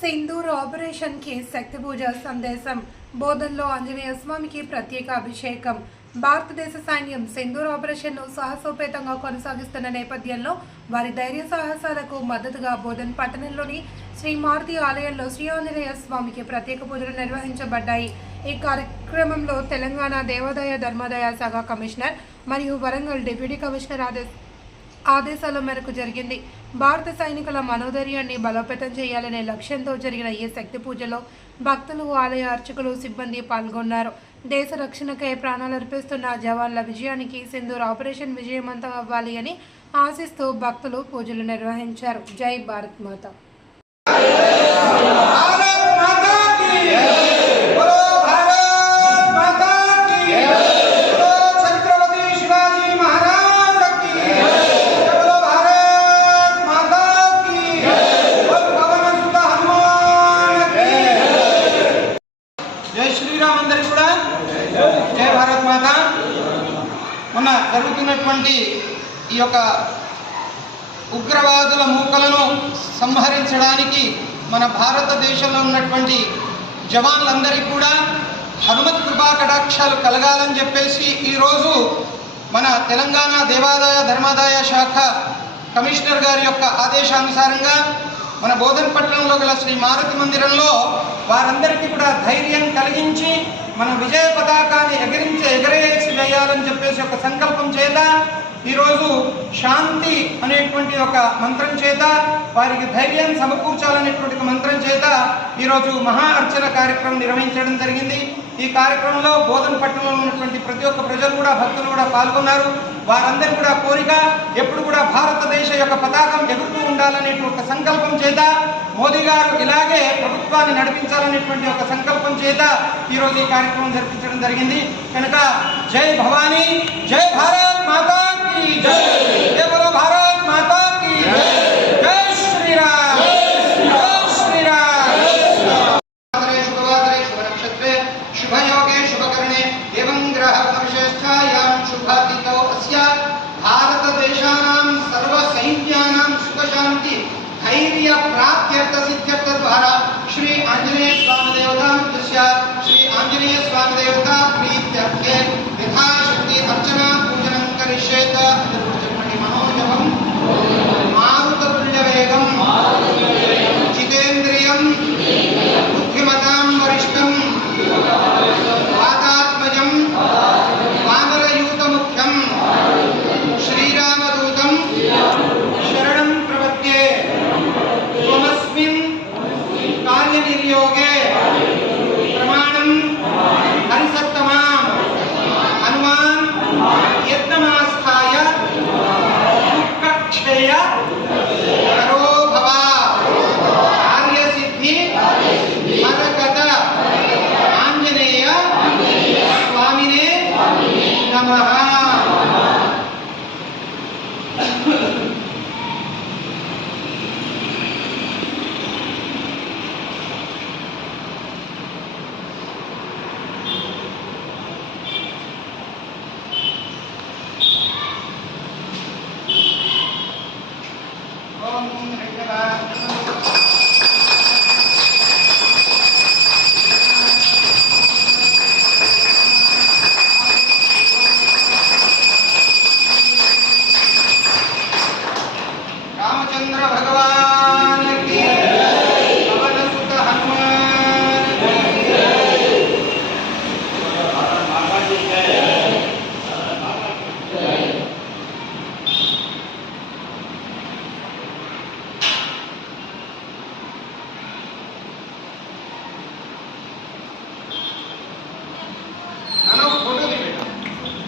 Sindoor operation కి శక్తి పూజ సందేశం. బోధన్లో ఆంజనేయ స్వామికి ప్రత్యేక అభిషేకం. భారతదేశ సైన్యం సింధూర్ ఆపరేషన్ను సాహసోపేతంగా కొనసాగిస్తున్న నేపథ్యంలో వారి ధైర్య సాహసాలకు మద్దతుగా బోధన్ పట్టణంలోని శ్రీ మారుతి ఆలయంలో శ్రీ ఆంజనేయ స్వామికి ప్రత్యేక పూజలు నిర్వహించబడ్డాయి. ఈ కార్యక్రమంలో తెలంగాణ దేవాదాయ ధర్మాదాయ శాఖ కమిషనర్ మరియు వరంగల్ డిప్యూటీ కమిషనర్ ఆదేశాల మేరకు జరిగింది. భారత సైనికుల మనోధైర్యాన్ని బలోపేతం చేయాలనే లక్ష్యంతో జరిగిన ఈ శక్తి పూజలో భక్తులు, ఆలయ అర్చకులు, సిబ్బంది పాల్గొన్నారు. దేశ రక్షణకై ప్రాణాలర్పిస్తున్న జవాన్ల విజయానికి సింధూర్ ఆపరేషన్ విజయవంతం అవ్వాలి అని ఆశిస్తూ భక్తులు పూజలు నిర్వహించారు. జై భారత్ మాత. జై శ్రీరామ్. అందరికీ కూడా జై భారత్ మాత. మొన్న జరుగుతున్నటువంటి ఈ యొక్క ఉగ్రవాదుల మూకలను సంహరించడానికి మన భారతదేశంలో ఉన్నటువంటి జవాన్లందరికీ కూడా హనుమత్ కృపా కటాక్షాలు కలగాలని చెప్పేసి ఈరోజు మన తెలంగాణ దేవాదాయ ధర్మాదాయ శాఖ కమిషనర్ గారి యొక్క ఆదేశానుసారంగా మన బోధన్ పట్టణంలో గల శ్రీ మారుతి మందిరంలో వారందరికీ కూడా ధైర్యం కలిగించి మన విజయ పతాకాన్ని ఎగరేసి వేయాలని చెప్పేసి ఒక సంకల్పం చేత ఈరోజు శాంతి అనేటువంటి ఒక మంత్రం చేత వారికి ధైర్యం సమకూర్చాలనేటువంటి మంత్రం చేత ఈరోజు మహా అర్చన కార్యక్రమం నిర్వహించడం జరిగింది. ఈ కార్యక్రమంలో బోధన్ పట్టణంలో ఉన్నటువంటి ప్రతి ఒక్క ప్రజలు కూడా, భక్తులు కూడా పాల్గొన్నారు. వారందరూ కూడా కోరిక ఎప్పుడు కూడా భారతదేశ యొక్క పతాకం ఎగురుతూ ఉండాలనేటువంటి ఒక సంకల్పం చేత, మోదీ గారు ఇలాగే ప్రభుత్వాన్ని నడిపించాలనేటువంటి ఒక సంకల్పం చేత ఈరోజు ఈ కార్యక్రమం జరిపించడం జరిగింది. కనుక జై భవానీ, జై భారత్ మాతా की जय, जय बोलो भारत माता की जय, जय श्री राम, जय श्री राम. शुभवासरे शुभ नक्षत्रे शुभ योगे शुभ करणे एवं ग्रह विशेषायां शुभातिथौ अस्य भारत देशानां सर्व सैन्यानां सुख शांति धैर्य प्राप्त्यर्थ सिद्ध्यर्थ द्वारा श्री आंजनेय स्वामी देवता श्री आंजनेय स्वामी देवता प्रीत्यर्थे यथाशक्ति अर्चना पूजनं करिष्येत. मनोजपं मारुततुल्यवेगं जितेन्द्रियं बुद्धिमतां वरिष्ठं वातात्मजं वानरयूतमुख्यं श्रीरामदूतं शरणं प्रपद्ये. त्वमस्मिन् कार्यनिर्योगे